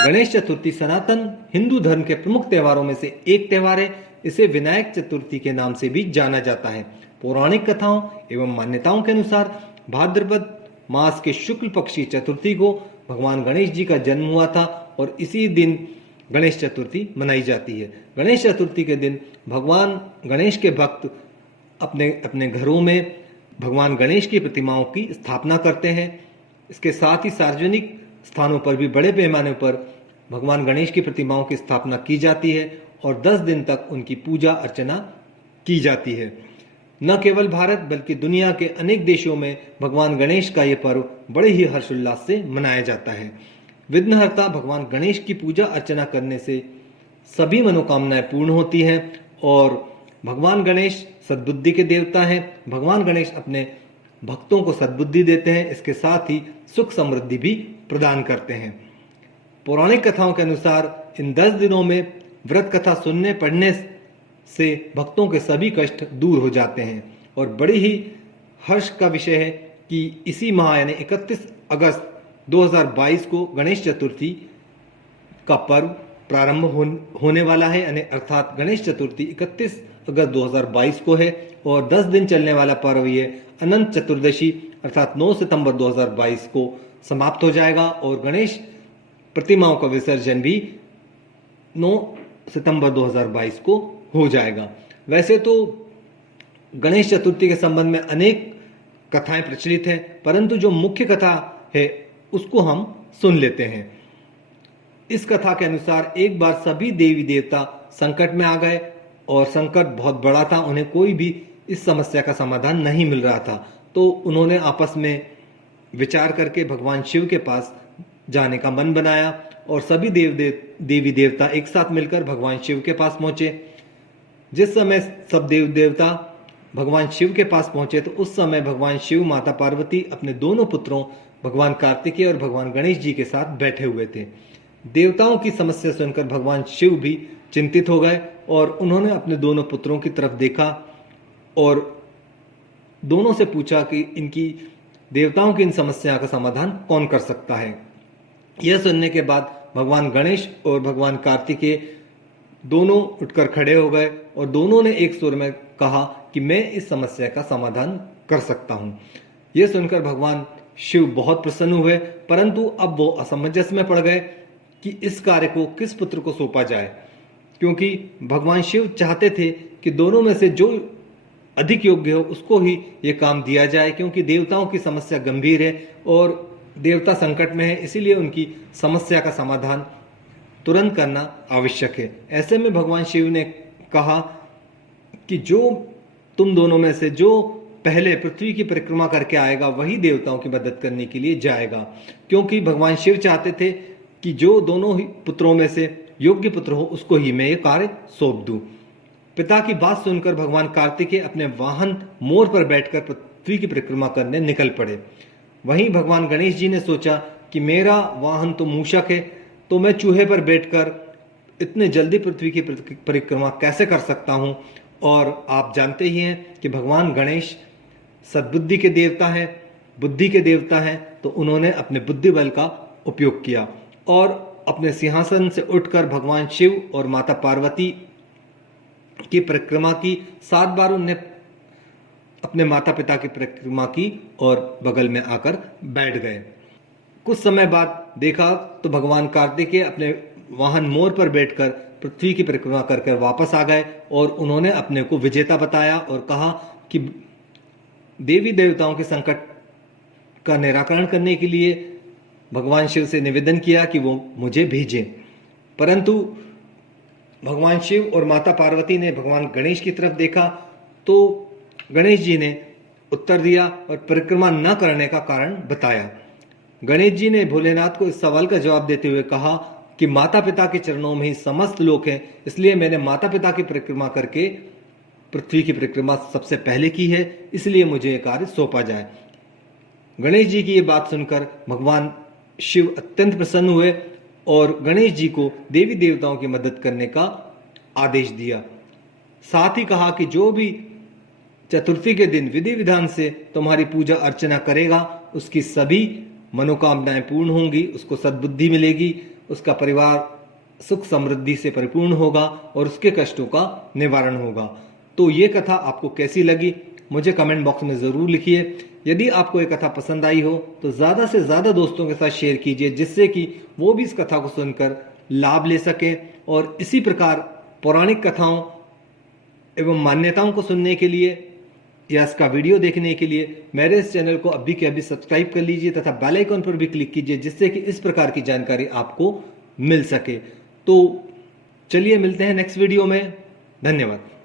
गणेश चतुर्थी सनातन हिंदू धर्म के प्रमुख त्योहारों में से एक त्योहार है। इसे विनायक चतुर्थी के नाम से भी जाना जाता है। पौराणिक कथाओं एवं मान्यताओं के अनुसार भाद्रपद मास के शुक्ल पक्ष की चतुर्थी को भगवान गणेश जी का जन्म हुआ था और इसी दिन गणेश चतुर्थी मनाई जाती है। गणेश चतुर्थी के दिन भगवान गणेश के भक्त अपने अपने घरों में भगवान गणेश की प्रतिमाओं की स्थापना करते हैं। इसके साथ ही सार्वजनिक स्थानों पर भी बड़े पैमाने पर भगवान गणेश की प्रतिमाओं की स्थापना की जाती है और 10 दिन तक उनकी पूजा अर्चना की जाती है। न केवल भारत बल्कि दुनिया के अनेक देशों में भगवान गणेश का ये पर्व बड़े ही हर्षोल्लास से मनाया जाता है। विघ्नहर्ता भगवान गणेश की पूजा अर्चना करने से सभी मनोकामनाएं पूर्ण होती हैं और भगवान गणेश सद्बुद्धि के देवता हैं। भगवान गणेश अपने भक्तों को सद्बुद्धि देते हैं, इसके साथ ही सुख समृद्धि भी प्रदान करते हैं। पौराणिक कथाओं के अनुसार इन 10 दिनों में व्रत कथा सुनने पढ़ने से भक्तों के सभी कष्ट दूर हो जाते हैं और बड़ी ही हर्ष का विषय है कि इसी माह यानी 31 अगस्त 2022 को गणेश चतुर्थी का पर्व प्रारंभ होने वाला है, यानी अर्थात गणेश चतुर्थी 31 अगस्त 2022 को है और 10 दिन चलने वाला पर्व ये अनंत चतुर्दशी अर्थात 9 सितंबर 2022 को समाप्त हो जाएगा और गणेश प्रतिमाओं का विसर्जन भी 9 सितंबर 2022 को हो जाएगा। वैसे तो गणेश चतुर्थी के संबंध में अनेक कथाएं प्रचलित हैं, परंतु जो मुख्य कथा है उसको हम सुन लेते हैं। इस कथा के अनुसार एक बार सभी देवी देवता संकट में आ गए और संकट बहुत बड़ा था, उन्हें कोई भी इस समस्या का समाधान नहीं मिल रहा था। तो उन्होंने आपस में विचार करके भगवान शिव के पास जाने का मन बनाया और सभी देवी देवता एक साथ मिलकर भगवान शिव के पास पहुंचे। जिस समय सब देव देवता भगवान शिव के पास पहुंचे तो उस समय भगवान शिव माता पार्वती अपने दोनों पुत्रों भगवान कार्तिकेय और भगवान गणेश जी के साथ बैठे हुए थे। देवताओं की समस्या सुनकर भगवान शिव भी चिंतित हो गए और उन्होंने अपने दोनों पुत्रों की तरफ देखा और दोनों से पूछा कि इनकी देवताओं की इन समस्या का समाधान कौन कर सकता है। यह सुनने के बाद भगवान गणेश और भगवान कार्तिकेय दोनों उठकर खड़े हो गए और दोनों ने एक सुर में कहा कि मैं इस समस्या का समाधान कर सकता हूं। यह सुनकर भगवान शिव बहुत प्रसन्न हुए, परंतु अब वो असमंजस में पड़ गए कि इस कार्य को किस पुत्र को सौंपा जाए, क्योंकि भगवान शिव चाहते थे कि दोनों में से जो अधिक योग्य हो उसको ही ये काम दिया जाए, क्योंकि देवताओं की समस्या गंभीर है और देवता संकट में है, इसीलिए उनकी समस्या का समाधान तुरंत करना आवश्यक है। ऐसे में भगवान शिव ने कहा कि जो तुम दोनों में से जो पहले पृथ्वी की परिक्रमा करके आएगा वही देवताओं की मदद करने के लिए जाएगा, क्योंकि भगवान शिव चाहते थे कि जो दोनों ही पुत्रों में से योग्य पुत्र हो उसको ही मैं ये कार्य सौंप दूं। पिता की बात सुनकर भगवान कार्तिकेय अपने वाहन मोर पर बैठकर पृथ्वी की परिक्रमा करने निकल पड़े। वहीं भगवान गणेश जी ने सोचा कि मेरा वाहन तो मूषक है, तो मैं चूहे पर बैठकर इतने जल्दी पृथ्वी की परिक्रमा कैसे कर सकता हूं। और आप जानते ही हैं कि भगवान गणेश सद्बुद्धि के देवता हैं, बुद्धि के देवता हैं, तो उन्होंने अपने बुद्धि बल का उपयोग किया और अपने सिंहासन से उठकर भगवान शिव और माता पार्वती की परिक्रमा की। 7 बार उन्होंने अपने माता पिता की परिक्रमा की और बगल में आकर बैठ गए। कुछ समय बाद देखा तो भगवान कार्तिकेय अपने वाहन मोर पर बैठकर पृथ्वी की परिक्रमा कर वापस आ गए और उन्होंने अपने को विजेता बताया और कहा कि देवी देवताओं के संकट का निराकरण करने के लिए भगवान शिव से निवेदन किया कि वो मुझे भेजें। परंतु भगवान शिव और माता पार्वती ने भगवान गणेश की तरफ देखा तो गणेश जी ने उत्तर दिया और परिक्रमा न करने का कारण बताया। गणेश जी ने भोलेनाथ को इस सवाल का जवाब देते हुए कहा कि माता पिता के चरणों में ही समस्त लोक हैं, इसलिए मैंने माता पिता की परिक्रमा करके पृथ्वी की परिक्रमा सबसे पहले की है, इसलिए मुझे यह कार्य सौंपा जाए। गणेश जी की ये बात सुनकर भगवान शिव अत्यंत प्रसन्न हुए और गणेश जी को देवी देवताओं की मदद करने का आदेश दिया। साथ ही कहा कि जो भी चतुर्थी के दिन विधि विधान से तुम्हारी पूजा अर्चना करेगा उसकी सभी मनोकामनाएं पूर्ण होंगी, उसको सद्बुद्धि मिलेगी, उसका परिवार सुख समृद्धि से परिपूर्ण होगा और उसके कष्टों का निवारण होगा। तो ये कथा आपको कैसी लगी मुझे कमेंट बॉक्स में ज़रूर लिखिए। यदि आपको ये कथा पसंद आई हो तो ज़्यादा से ज़्यादा दोस्तों के साथ शेयर कीजिए, जिससे कि वो भी इस कथा को सुनकर लाभ ले सकें। और इसी प्रकार पौराणिक कथाओं एवं मान्यताओं को सुनने के लिए या इसका वीडियो देखने के लिए मेरे इस चैनल को अभी के अभी सब्सक्राइब कर लीजिए तथा बेल आइकन पर भी क्लिक कीजिए, जिससे कि इस प्रकार की जानकारी आपको मिल सके। तो चलिए मिलते हैं नेक्स्ट वीडियो में। धन्यवाद।